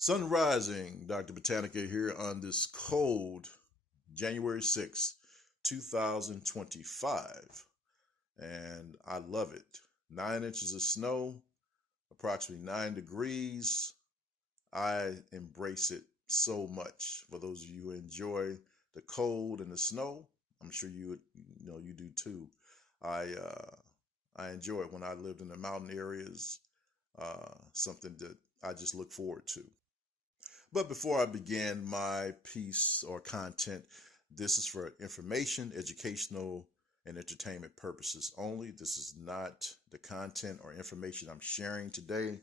Sun rising, Dr. Botanica here on this cold January 6th, 2025. And I love it. 9 inches of snow, approximately 9 degrees. I embrace it so much. For those of you who enjoy the cold and the snow, I'm sure you do too. I I enjoy it when I lived in the mountain areas. Something that I just look forward to. But before I begin my piece or content, this is for information, educational, and entertainment purposes only. This is not the content or information I'm sharing today.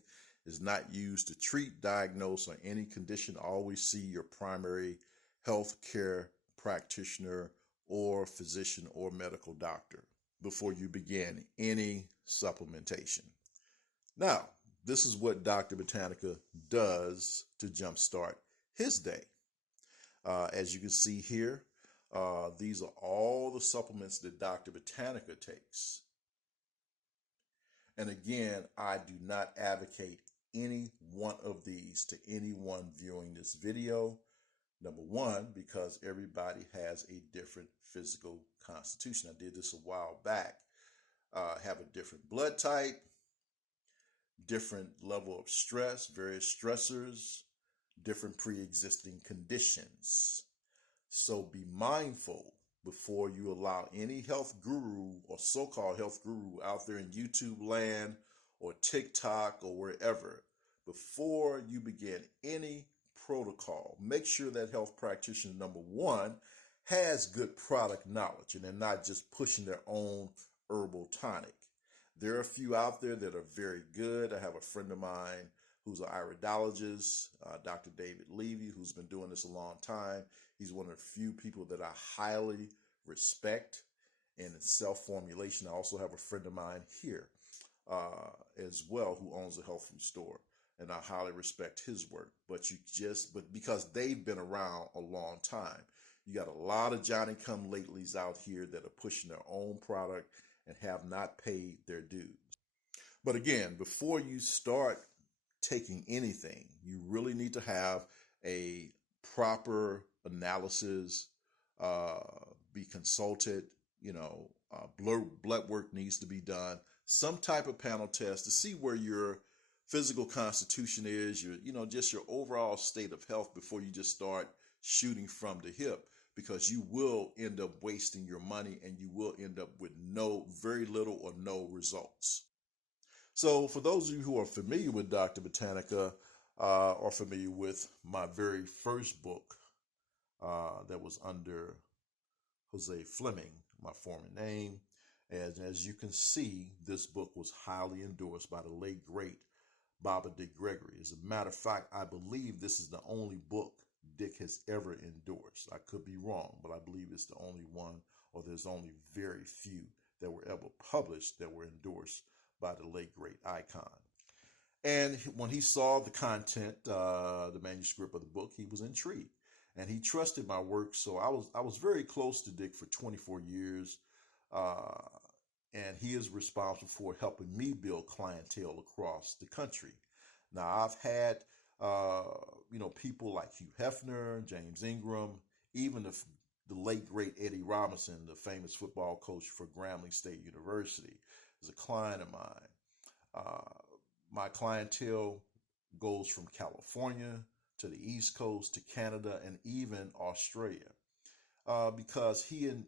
Is not used to treat, diagnose, or any condition. Always see your primary health care practitioner or physician or medical doctor before you begin any supplementation. Now, this is what Dr. Botanica does to jumpstart his day. As you can see here, these are all the supplements that Dr. Botanica takes. And again, I do not advocate any one of these to anyone viewing this video. Number one, because everybody has a different physical constitution. I did this a while back. Have a different blood type, different level of stress, various stressors, different pre-existing conditions. So be mindful before you allow any health guru or so-called health guru out there in YouTube land or TikTok or wherever. Before you begin any protocol, make sure that health practitioner, number one, has good product knowledge and they're not just pushing their own herbal tonic. There are a few out there that are very good. I have a friend of mine who's an iridologist, Dr. David Levy, who's been doing this a long time. He's one of the few people that I highly respect in self-formulation. I also have a friend of mine here as well who owns a health food store, and I highly respect his work. But because they've been around a long time, you got a lot of Johnny-come-latelys out here that are pushing their own product and have not paid their dues. But again, before you start taking anything, you really need to have a proper analysis, be consulted, blood work needs to be done, some type of panel test to see where your physical constitution is, just your overall state of health before you just start shooting from the hip, because you will end up wasting your money and you will end up with very little or no results. So for those of you who are familiar with Dr. Botanica, or familiar with my very first book that was under Jose Fleming, my former name, and as you can see, this book was highly endorsed by the late, great Baba Dick Gregory. As a matter of fact, I believe this is the only book Dick has ever endorsed. I could be wrong, but I believe it's the only one, or there's only very few that were ever published that were endorsed by the late great icon. And when he saw the content, the manuscript of the book, he was intrigued and he trusted my work. So I was very close to Dick for 24 years. And he is responsible for helping me build clientele across the country. Now I've had, people like Hugh Hefner, James Ingram, even the late great Eddie Robinson, the famous football coach for Grambling State University, is a client of mine. My clientele goes from California to the East Coast to Canada and even Australia, because he and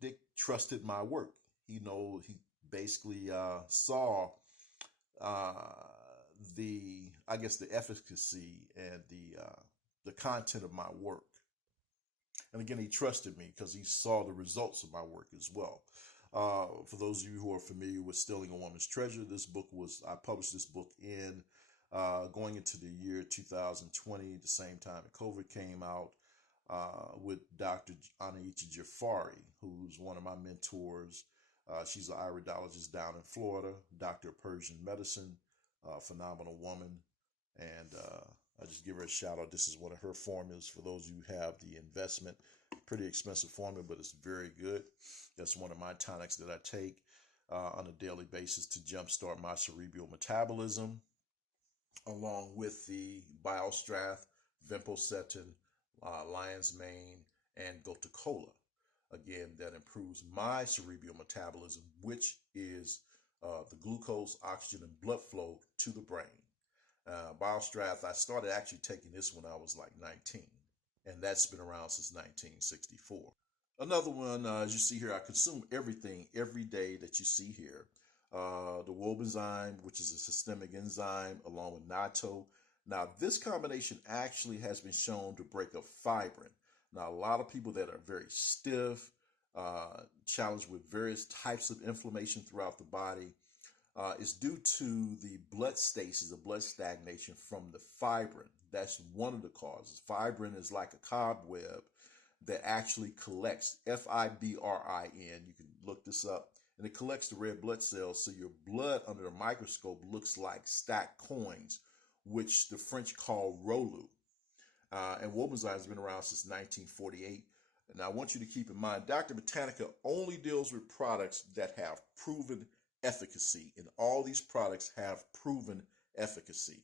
Dick trusted my work. He basically saw the efficacy and the content of my work. And again, he trusted me because he saw the results of my work as well. For those of you who are familiar with Stealing a Woman's Treasure, I published this book in going into the year 2020, the same time that COVID came out, with Dr. Anaita Jafari, who's one of my mentors. She's an iridologist down in Florida, doctor of Persian medicine, phenomenal woman. And I just give her a shout out. This is one of her formulas for those who have the investment. Pretty expensive formula, but it's very good. That's one of my tonics that I take on a daily basis to jumpstart my cerebral metabolism. along with the Biostrath, Vimpocetin, Lion's Mane, and Gotacola. Again, that improves my cerebral metabolism, which is the glucose, oxygen, and blood flow to the brain. Biostrath, I started actually taking this when I was like 19, and that's been around since 1964. Another one, as you see here, I consume everything every day that you see here. The Wobenzyme, which is a systemic enzyme, along with natto. Now, this combination actually has been shown to break up fibrin. Now, a lot of people that are very stiff, challenged with various types of inflammation throughout the body, is due to the blood stasis, the blood stagnation from the fibrin. That's one of the causes. Fibrin is like a cobweb that actually collects, fibrin. You can look this up. And it collects the red blood cells, so your blood under a microscope looks like stacked coins, which the French call rouleau. And Wobenzyme has been around since 1948. And I want you to keep in mind, Dr. Botanica only deals with products that have proven efficacy, and all these products have proven efficacy.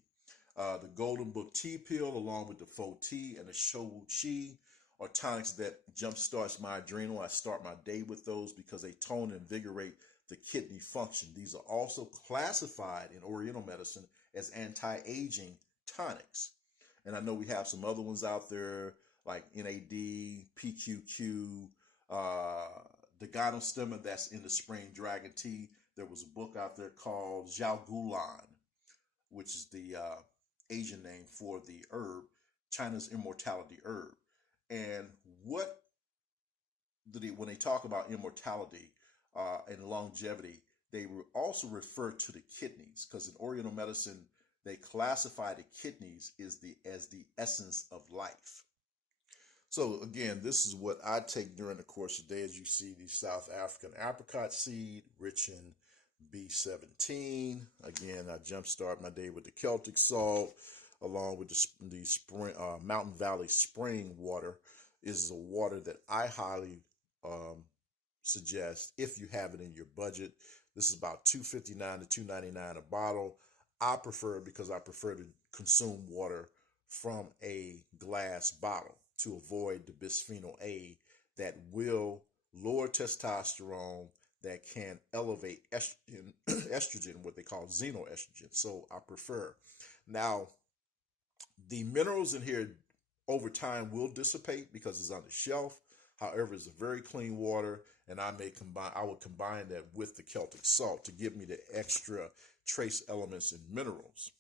The Golden Book Tea Pill, along with the Faux Tea and the Shou Chi, are tonics that jumpstarts my adrenal. I start my day with those because they tone and invigorate the kidney function. These are also classified in Oriental medicine as anti-aging tonics. And I know we have some other ones out there like NAD, PQQ, the Gynostemma that's in the spring dragon tea. There was a book out there called Zhao Gulan, which is the Asian name for the herb, China's immortality herb. And when they talk about immortality and longevity, they also refer to the kidneys, because in Oriental medicine, they classify the kidneys as the essence of life. So again, this is what I take during the course of the day. As you see, the South African apricot seed, rich in B17. Again, I jumpstart my day with the Celtic salt, along with the spring, Mountain Valley spring water. Is a water that I highly suggest if you have it in your budget. This is about $2.59 to $2.99 a bottle. I prefer it because I prefer to consume water from a glass bottle to avoid the bisphenol A that will lower testosterone, that can elevate estrogen, what they call xenoestrogen. So I prefer. Now, the minerals in here over time will dissipate because it's on the shelf. However, it's a very clean water, and I would combine that with the Celtic salt to give me the extra trace elements and minerals.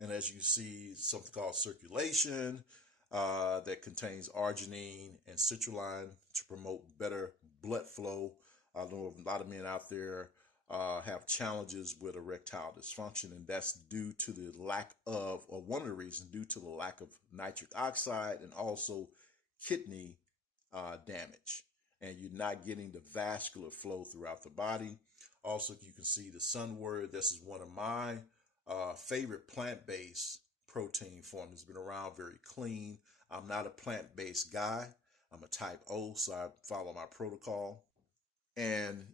And as you see, something called circulation that contains arginine and citrulline to promote better blood flow. I know a lot of men out there have challenges with erectile dysfunction, and that's due to the lack of, or one of the reasons, due to the lack of nitric oxide and also kidney damage. And you're not getting the vascular flow throughout the body. Also, you can see the sunwort. This is one of my favorite plant-based protein forms. It's been around, very clean. I'm not a plant-based guy. I'm a type O, so I follow my protocol. And,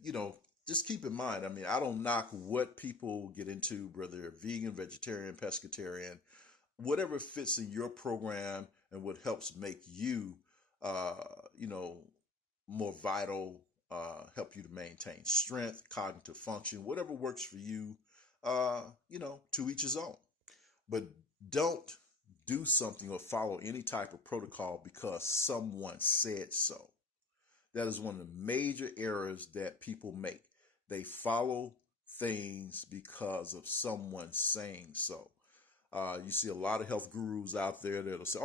just keep in mind, I don't knock what people get into, whether they're vegan, vegetarian, pescatarian, whatever fits in your program and what helps make you, more vital, help you to maintain strength, cognitive function, whatever works for you, to each his own. But don't do something or follow any type of protocol because someone said so. That is one of the major errors that people make. They follow things because of someone saying so. You see a lot of health gurus out there that'll say,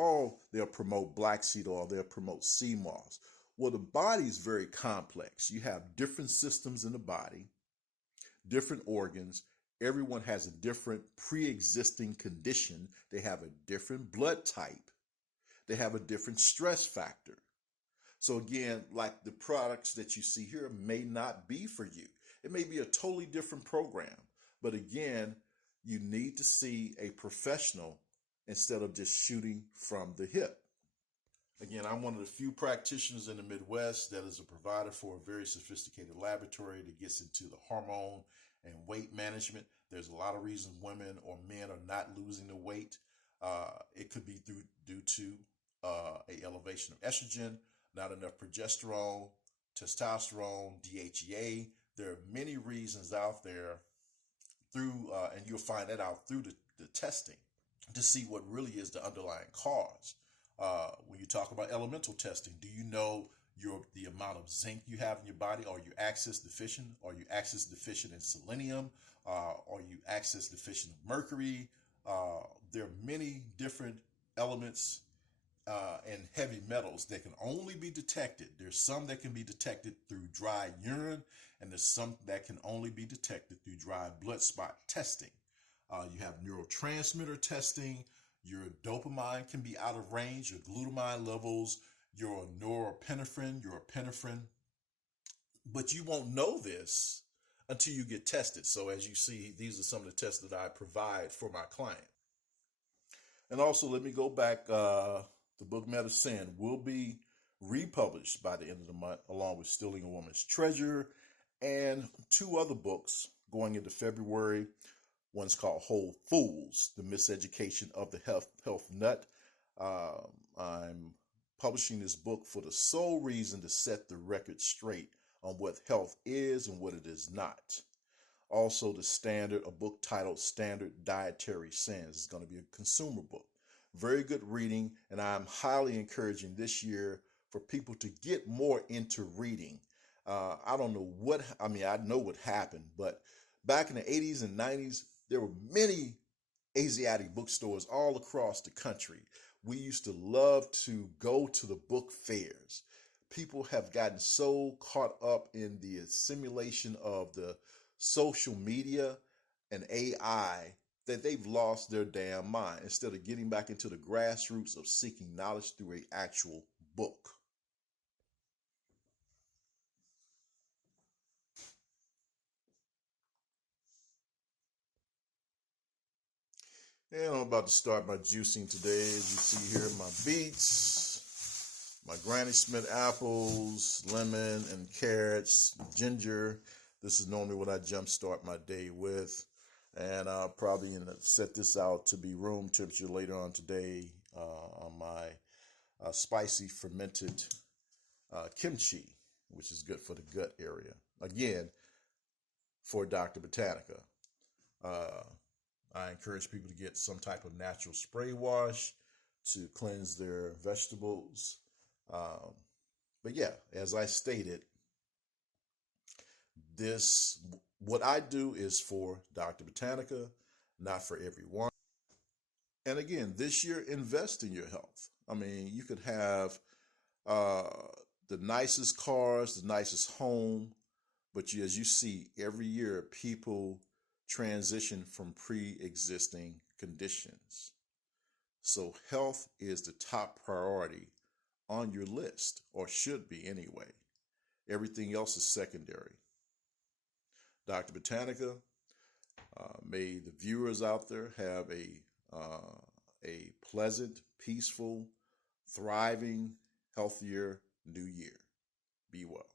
they'll promote black seed oil, they'll promote sea moss. Well, the body is very complex. You have different systems in the body, different organs. Everyone has a different pre-existing condition. They have a different blood type. They have a different stress factor. So again, like the products that you see here may not be for you. It may be a totally different program. But again, you need to see a professional instead of just shooting from the hip. Again, I'm one of the few practitioners in the Midwest that is a provider for a very sophisticated laboratory that gets into the hormone and weight management. There's a lot of reasons women or men are not losing the weight. It could be due to a elevation of estrogen, not enough progesterone, testosterone, DHEA. There are many reasons out there and you'll find that out through the testing to see what really is the underlying cause. When you talk about elemental testing, do you know the amount of zinc you have in your body? Are you axis deficient? Are you axis deficient in selenium? Are you axis deficient in mercury? There are many different elements and heavy metals that can only be detected. There's some that can be detected through dry urine, and there's some that can only be detected through dry blood spot testing. You have neurotransmitter testing. Your dopamine can be out of range, your glutamine levels, your norepinephrine, your epinephrine. But you won't know this until you get tested. So as you see, these are some of the tests that I provide for my client. And also, let me go back. The book Medicine will be republished by the end of the month, along with Stealing a Woman's Treasure and 2 other books going into February. One's called Whole Fools, The Miseducation of the Health Nut. I'm publishing this book for the sole reason to set the record straight on what health is and what it is not. Also, a book titled Standard Dietary Sins. It's going to be a consumer book. Very good reading, and I'm highly encouraging this year for people to get more into reading. I don't know I know what happened, but back in the 80s and 90s, there were many Asiatic bookstores all across the country. We used to love to go to the book fairs. People have gotten so caught up in the simulation of the social media and AI that they've lost their damn mind instead of getting back into the grassroots of seeking knowledge through an actual book. And I'm about to start my juicing today. As you see here, my beets, my Granny Smith apples, lemon and carrots, ginger. This is normally what I jumpstart my day with. And I'll probably set this out to be room temperature later on today on my spicy fermented kimchi, which is good for the gut area. Again, for Dr. Botanica. I encourage people to get some type of natural spray wash to cleanse their vegetables. But yeah, as I stated, what I do is for Dr. Botanica, not for everyone. And again, this year, invest in your health. I mean, you could have the nicest cars, the nicest home, but as you see, every year people transition from pre-existing conditions. So health is the top priority on your list, or should be anyway. Everything else is secondary. Dr. Botanica, may the viewers out there have a pleasant, peaceful, thriving, healthier new year. Be well.